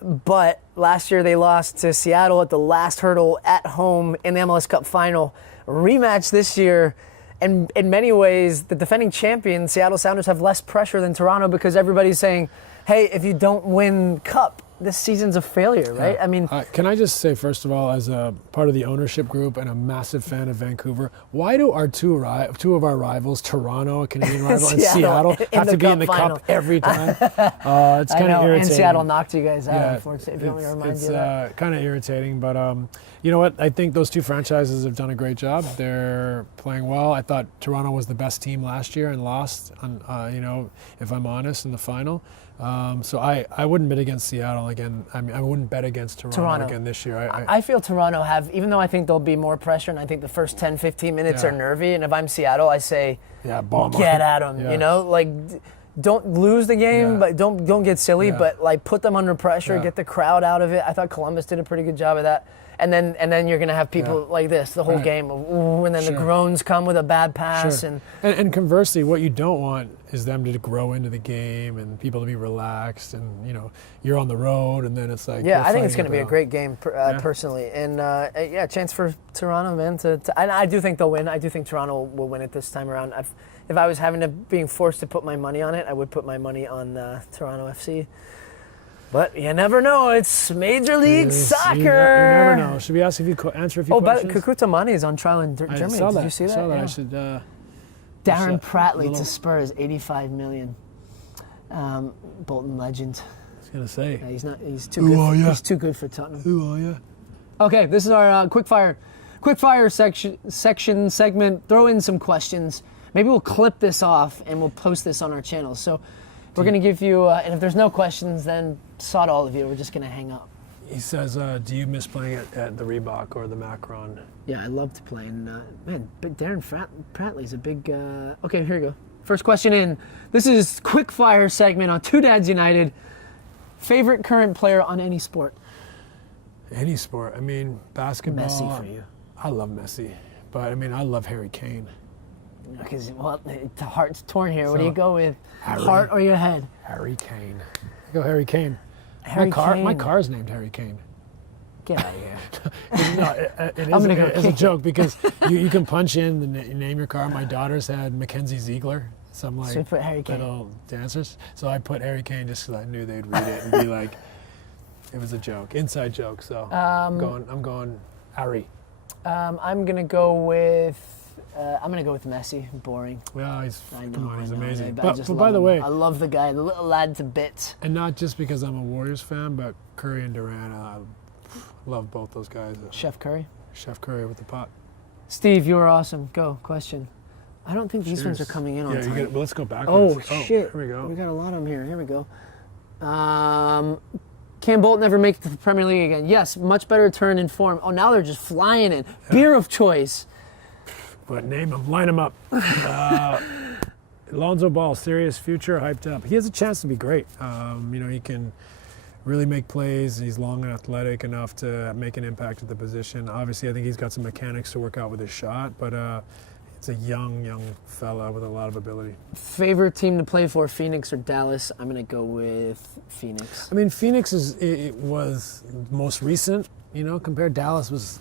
but last year they lost to Seattle at the last hurdle at home in the MLS Cup final. Rematch this year. And in many ways, the defending champion, Seattle Sounders, have less pressure than Toronto because everybody's saying, hey, if you don't win Cup, this season's a failure, right? Yeah. I mean, can I just say, first of all, as a part of the ownership group and a massive fan of Vancouver, why do our two of our rivals, Toronto, a Canadian rival, and Seattle, have to be in the Cup every time? It's kind of irritating. And Seattle knocked you guys out, unfortunately, if you want me to remind you that. It's kind of irritating, but you know what? I think those two franchises have done a great job. They're playing well. I thought Toronto was the best team last year and lost, if I'm honest, in the final. So I wouldn't bet against Seattle again. I mean, I wouldn't bet against Toronto again this year. I feel Toronto have, even though I think there'll be more pressure, and I think the first 10, 15 minutes are nervy, and if I'm Seattle, I say, get at them, don't lose the game, but don't get silly, but put them under pressure, get the crowd out of it. I thought Columbus did a pretty good job of that. And then you're going to have people like this the whole game, and then the groans come with a bad pass. Sure. And conversely, what you don't want is them to grow into the game and people to be relaxed, and you're on the road, and then it's like I think it's going to be a great game personally, and chance for Toronto, man. And I do think they'll win. I do think Toronto will win it this time around. If I was being forced to put my money on it, I would put my money on Toronto FC. But you never know. It's Major League Soccer. You never know. Should we ask if you answer a few questions? Oh, but Kakuta Mane is on trial in Germany. Did you see that? I saw that. Yeah. I should. Darren Pratley to Spurs, $85 million. Bolton legend. I was gonna say. He's not. He's too good. He's too good for Tottenham. Who are you? Okay, this is our quick fire segment. Throw in some questions. Maybe we'll clip this off and we'll post this on our channel. So we're going to give you, and if there's no questions, then sod all of you. We're just going to hang up. He says, do you miss playing at the Reebok or the Macron? Yeah, I love to play. And but Darren Pratley's a big. Okay, here we go. First question in. This is quick fire segment on Two Dads United. Favorite current player on any sport? Any sport. I mean, basketball. Messi for you. I love Messi, but I mean, I love Harry Kane. Because the heart's torn here. What do you go with? Heart or your head? Harry Kane. I go Harry Kane. Kane. My car's named Harry Kane. Get out of here. It's a joke because you can punch in the name your car. My daughter's had Mackenzie Ziegler, some so you put Harry Kane. little dancers. So I put Harry Kane just because I knew they'd read it and be like, it was a joke, inside joke. So I'm going Harry. I'm gonna go with Messi. Boring. Well, he's amazing. But by the way, I love the guy, the little lad to bits. And not just because I'm a Warriors fan, but Curry and Durant. I love both those guys. Chef Curry with the pot. Steve, you are awesome. Go question. I don't think these ones are coming in on time. Let's go backwards. Oh shit! Here we go. We got a lot of them here. Here we go. Can Bolton ever make it to the Premier League again? Yes, much better turn in form. Oh, now they're just flying in. Beer of choice. But name them, line them up. Lonzo Ball, serious future, hyped up. He has a chance to be great. He can really make plays. He's long and athletic enough to make an impact at the position. Obviously, I think he's got some mechanics to work out with his shot, but it's a young fella with a lot of ability. Favorite team to play for, Phoenix or Dallas? I'm going to go with Phoenix. I mean, Phoenix it was most recent, compared. Dallas was.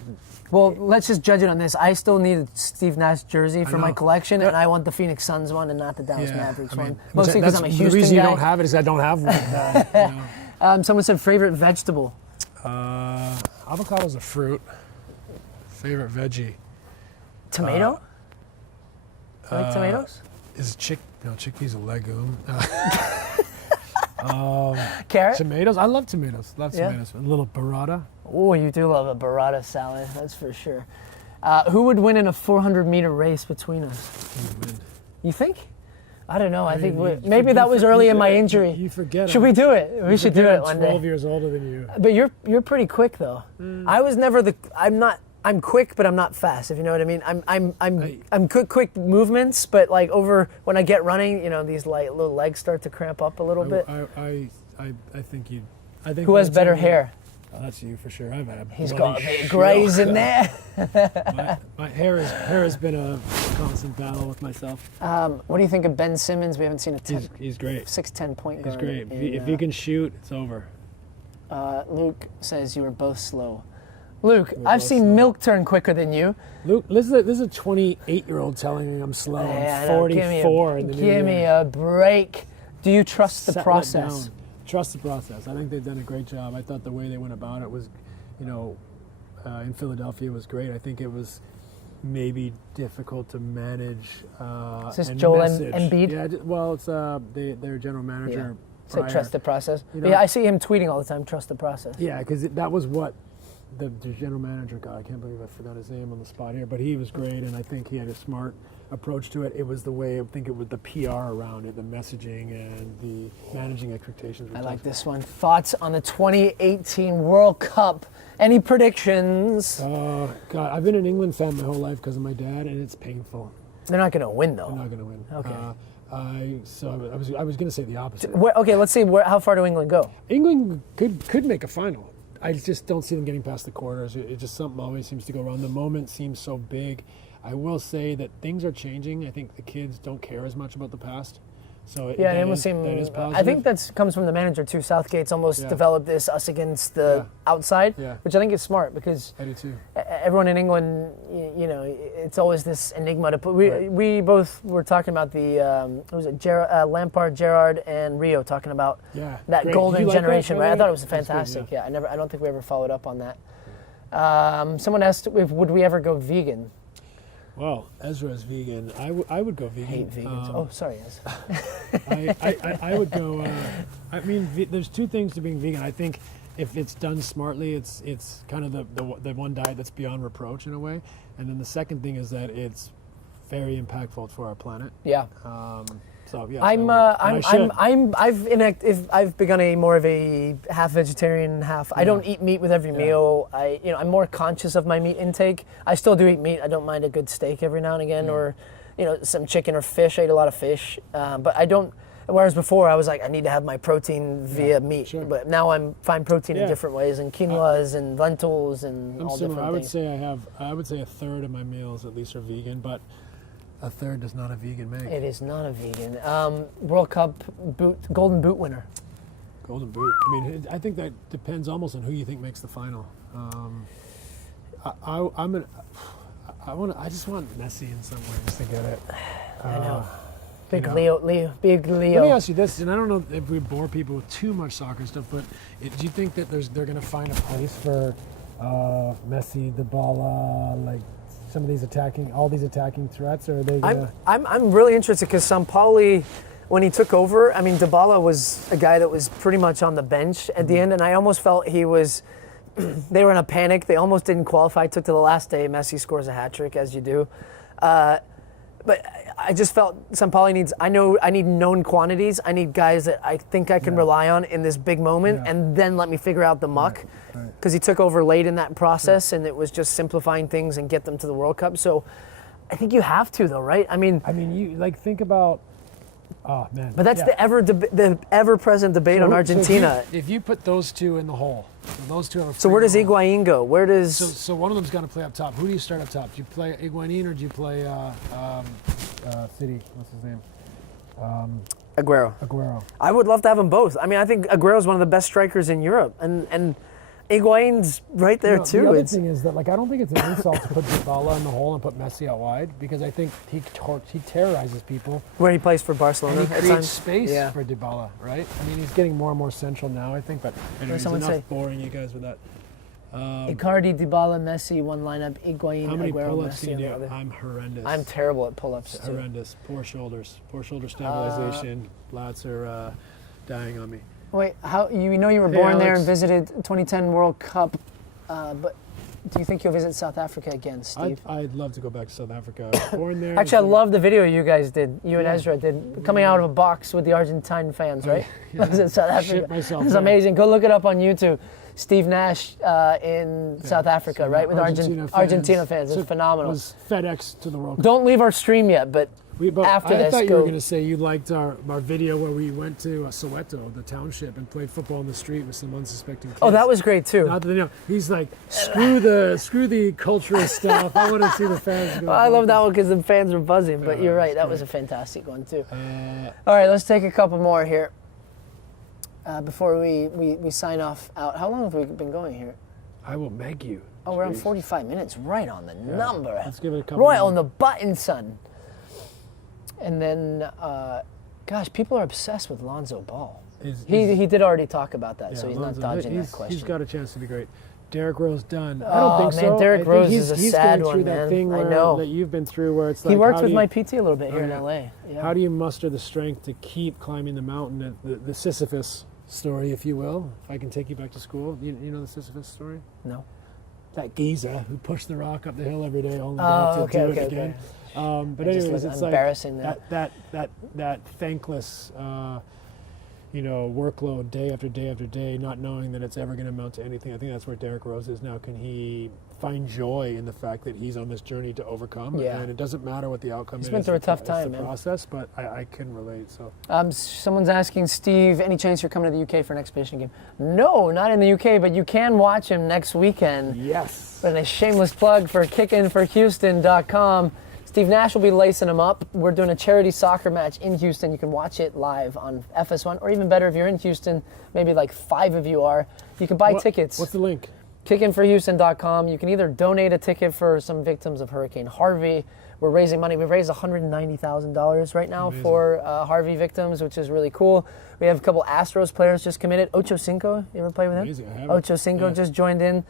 Well, let's just judge it on this. I still need a Steve Nash jersey for my collection, and I want the Phoenix Suns one and not the Dallas Mavericks one. Mostly because I'm a Houston guy. The reason you don't have it is I don't have one. Someone said favorite vegetable. Avocado's a fruit. Favorite veggie. Tomato? You like tomatoes? Chickpea's a legume. Carrot? Tomatoes? I love tomatoes. Tomatoes. A little burrata. Oh, you do love a burrata salad, that's for sure. Who would win in a 400-meter race between us? You think? I don't know. I think maybe that was early in my injury. You forget. Should we do it? We should do it one day. I'm 12 years older than you. But you're pretty quick though. I was never I'm quick, but I'm not fast. If you know what I mean. I'm quick movements, but like when I get running, these little legs start to cramp up a little bit. I think you. Who has better hair? Oh, that's you for sure. He's got big grays in there. my hair has been a constant battle with myself. What do you think of Ben Simmons? We haven't seen He's great. 6'10" point guard. He's great. If he can shoot, it's over. Luke says you were both slow. Luke, I've seen milk turn quicker than you. Luke, this is a 28-year-old telling me I'm slow. I'm 44 in the new year. Give me a break. Do you trust the process? Trust the process. I think they've done a great job. I thought the way they went about it was, in Philadelphia was great. I think it was maybe difficult to manage. Is this Joel Embiid? Yeah, well, it's their general manager. Yeah. So trust the process. I see him tweeting all the time. Trust the process. Yeah, because that was what the general manager guy. I can't believe I forgot his name on the spot here, but he was great, and I think he had a smart approach to it. It was the way, I think it was the PR around it, the messaging and the managing expectations. I like this one. Thoughts on the 2018 World Cup? Any predictions? God, I've been an England fan my whole life because of my dad, and it's painful. They're not going to win, though. They're not going to win. Okay. I was going to say the opposite. Okay, let's see. How far do England go? England could make a final. I just don't see them getting past the quarters. It's just something always seems to go wrong. The moment seems so big. I will say that things are changing. I think the kids don't care as much about the past. So that is positive. I think that comes from the manager too. Southgate's almost developed this us against the outside, which I think is smart because I do too. Everyone in England, it's always this enigma to put. We both were talking about the Lampard, Gerrard, and Rio talking about that golden generation. Right? I thought it was fantastic. Good, I don't think we ever followed up on that. Someone asked would we ever go vegan. Well, Ezra's vegan. I would go vegan. Hate vegans. Sorry, Ezra. I would go. There's two things to being vegan. I think if it's done smartly, it's kind of the one diet that's beyond reproach in a way. And then the second thing is that it's very impactful for our planet. Yeah. I've begun more of a half vegetarian, half. I don't eat meat with every meal. I'm more conscious of my meat intake. I still do eat meat. I don't mind a good steak every now and again, or some chicken or fish. I eat a lot of fish, but I don't. Whereas before I was like, I need to have my protein via meat, but now I'm find protein in different ways, and quinoas and lentils and all different things. I would say a third of my meals at least are vegan, but a third does not a vegan make. It is not a vegan. World Cup golden boot winner. Golden boot. I think that depends almost on who you think makes the final. I just want Messi in some ways to get it. I know. Big Leo. Let me ask you this, and I don't know if we bore people with too much soccer stuff, but do you think that they're going to find a place for Messi, Dybala, like all these attacking threats, or are they gonna... I'm really interested because Sampaoli, when he took over, Dybala was a guy that was pretty much on the bench at the end, and I almost felt he was. They were in a panic. They almost didn't qualify. Took to the last day. Messi scores a hat trick, as you do. But I just felt Sampaoli needs. I need known quantities. I need guys that I think I can rely on in this big moment, and then let me figure out the muck. Because he took over late in that process, and it was just simplifying things and get them to the World Cup. So I think you have to, though, right? you think about Oh man. But that's the ever-present debate on Argentina. If you put those two in the hole, so those two have a So where does free roll. Higuain go? Where does So one of them's got to play up top. Who do you start up top? Do you play Higuain or do you play City? What's his name? Aguero? Aguero. I would love to have them both. I mean, I think Aguero's one of the best strikers in Europe, and Higuain's right there too. The other It's- thing is that like I don't think it's an insult to put Dybala in the hole and put Messi out wide because I think he terrorizes people where he plays for Barcelona and he at creates times. space Yeah. for Dybala, right? I mean, he's getting more and more central now, I think. But anyways, someone enough say? boring you guys with that. Icardi, Dybala, Messi, one lineup. Higuain, How many Aguero, pull-ups Messi, can you do? another. I'm horrendous. I'm terrible at pull-ups too. horrendous. Poor shoulder stabilization. Lats are dying on me. Wait, how you know you were Hey, born there Alex. and visited 2010 World Cup, but do you think you'll visit South Africa again, Steve? I'd love to go back to South Africa. I was born there. Actually, I love the video you guys did. You and Ezra did coming out of a box with the Argentine fans, right? Yeah. That was in South Shit Africa. myself, It was yeah. amazing. Go look it up on YouTube. Steve Nash in South Africa, So right? With Argentina fans. So It's phenomenal. It was FedEx to the World Cup. Don't leave our stream yet, but after I this, thought you go. were going to say you liked our video where we went to Soweto, the township, and played football in the street with some unsuspecting kids. Oh, that was great too. Not that they know. He's like, screw the cultural stuff. I want to see the fans go. Well, I love that one because the fans were buzzing, but you're right. That was a fantastic one too. All right, let's take a couple more here before we sign off out. How long have we been going here? I will make you. Oh, we're on 45 minutes, right on the number. Let's give it a couple Right more. on the button, son. And then, gosh, people are obsessed with Lonzo Ball. He did already talk about that, so he's Lonzo, not dodging that question. He's got a chance to be great. Derrick Rose done. I don't think man, so. Derrick I think Rose is a he's sad going through one, that man. thing I where, know. that you've been through where it's like, He worked how with do my you- PT a little bit here in yeah. LA. Yeah. How do you muster the strength to keep climbing the mountain? The Sisyphus story, if you will. If I can take you back to school. You know the Sisyphus story? No. That geezer who pushed the rock up the hill every day only Oh, to do okay, it again. But I just anyways, look it's like embarrassing that. that thankless workload day after day after day, not knowing that it's ever going to amount to anything. I think that's where Derrick Rose is now. Can he find joy in the fact that he's on this journey to overcome? Yeah. And it doesn't matter what the outcome is. He's been through a tough it's time, the man. process, but I can relate. So Someone's asking, Steve, any chance you're coming to the UK for an exhibition game? No, not in the UK, but you can watch him next weekend. yes. But a shameless plug for kickinforhouston.com. Steve Nash will be lacing him up. We're doing a charity soccer match in Houston. You can watch it live on FS1, or even better, if you're in Houston, maybe like 5 of you are, you can buy tickets. What's the link? Kickinforhouston.com. You can either donate a ticket for some victims of Hurricane Harvey. We're raising money. We've raised $190,000 right now for Harvey victims, which is really cool. We have a couple Astros players just committed. Ocho Cinco, you ever play with him? Amazing, I haven't. Ocho Cinco just joined in.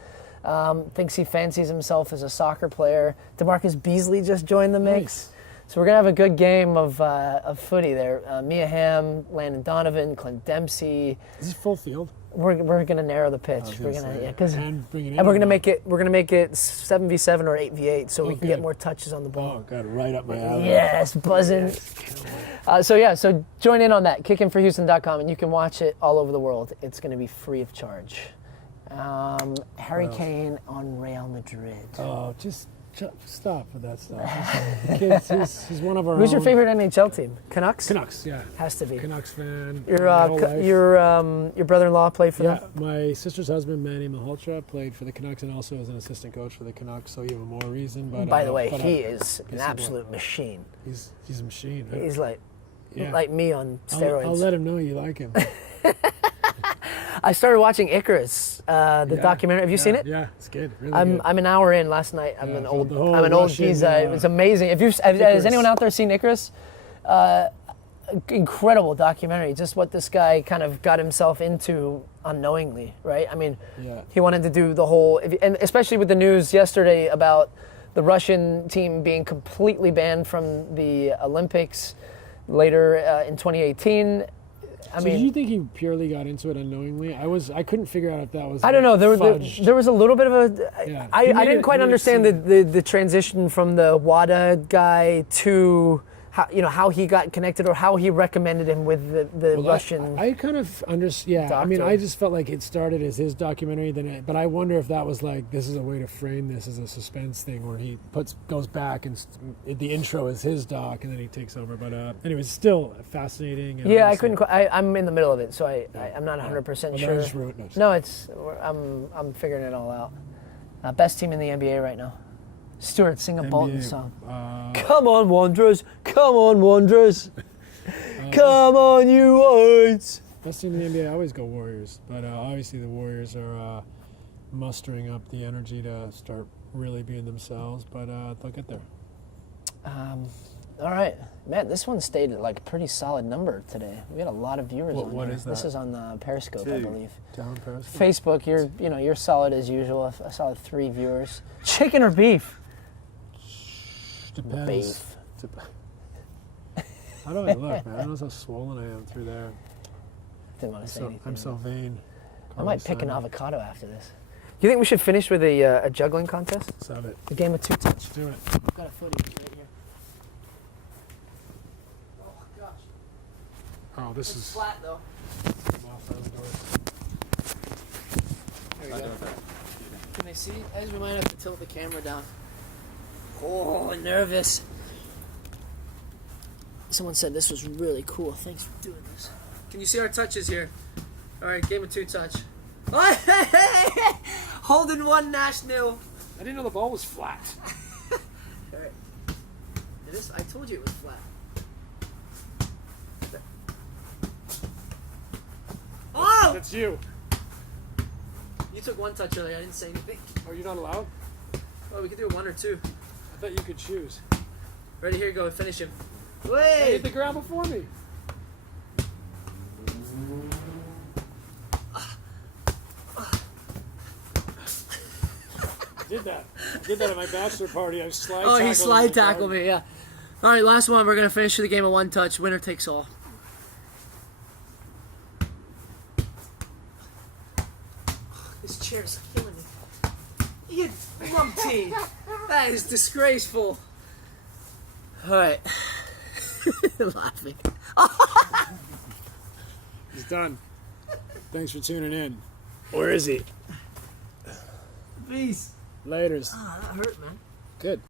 Thinks he fancies himself as a soccer player. DeMarcus Beasley just joined the mix. Nice. So we're going to have a good game of footy there. Mia Hamm, Landon Donovan, Clint Dempsey. Is this full field? We're going to narrow the pitch. was We're gonna going say, to and bring it in and we're or going to not? make it 7v7 or 8v8 so we can Okay. get more touches on the ball. Oh, God, right up my alley. Yes, buzzing. So join in on that, kickinforhouston.com, and you can watch it all over the world. It's going to be free of charge. Harry Kane on Real Madrid. Oh, just stop with that stuff. The kids, he's one of our Who's your own. favorite NHL team? Canucks? Canucks, yeah. Has to be. Canucks fan. Your my whole life. your brother-in-law played for Yeah, them? my sister's husband, Manny Malhotra, played for the Canucks and also as an assistant coach for the Canucks, so even more reason. But By the way, but he is an yes, he absolute machine. He's a machine. Right? He's like Yeah. me on steroids. I'll let him know you like him. I started watching Icarus, the Yeah, documentary. Have you seen it? Yeah, it's good. Really I'm good. an hour in last night. I'm Yeah, an so old the whole Russian, geezer. It was amazing. Has Icarus. anyone out there seen Icarus? Incredible documentary. Just what this guy kind of got himself into unknowingly, right? I mean, Yeah. he wanted to do the whole, and especially with the news yesterday about the Russian team being completely banned from the Olympics later in 2018. I So mean, did you think he purely got into it unknowingly? I couldn't figure out if that was. I don't know. fudged. There was a little bit of a. Yeah. I He made didn't it- quite he made it understand seem- the transition from the WADA guy to how he got connected or how he recommended him with the Well, Russian. I kind of understand. Yeah, I mean, doctor. I just felt like it started as his documentary, but I wonder if that was like this is a way to frame this as a suspense thing where he goes back and the intro is his doc and then he takes over. But anyways, still fascinating. And Yeah, I obviously- couldn't. I'm in the middle of it, so I'm not 100% Well, sure. no, just ruin it. No, I'm figuring it all out. Best team in the NBA right now. Stuart, sing a Bolton NBA, song. Come on, Wanderers! Come on, Wanderers! Come on, you Whites! Best team in the NBA, I always go Warriors, but obviously the Warriors are mustering up the energy to start really being themselves, but they'll get there. All right, man. This one stayed at like a pretty solid number today. We had a lot of viewers on what here. is This that? is on Periscope, I believe. Down Periscope? Facebook, you're solid as usual. A solid 3 viewers. Chicken or beef? Depends. Beef. How do I look, man? I don't know how swollen I am through there. Didn't want to say anything. I'm so vain. I might pick an avocado after this. You think we should finish with a juggling contest? Let's have it. A game of 2 touch. Let's do it. I've got a footage right here. Oh gosh. Oh, this is flat though. off those doors. There we go. Can they see? We might have to tilt the camera down. Oh, nervous. Someone said this was really cool. Thanks for doing this. Can you see our touches here? All right, game of 2 touch. Holding 1, Nash 0. I didn't know the ball was flat. All right. I told you it was flat. Oh! That's you. You took 1 touch earlier. I didn't say anything. Oh, you're not allowed? Oh, we could do 1 or 2. I thought you could choose. Ready? Here you go. Finish him. Hey, Wait! hit the ground before me. Did that at my bachelor party. I slide Oh, he tackled slide him. tackled me, yeah. All right, last one. We're going to finish the game of 1 touch. Winner takes all. This chair is killing me. You lumpy. That is disgraceful. All right. Laughing. He's done. Thanks for tuning in. Where is he? Peace. Laters. Ah, that hurt, man. Good.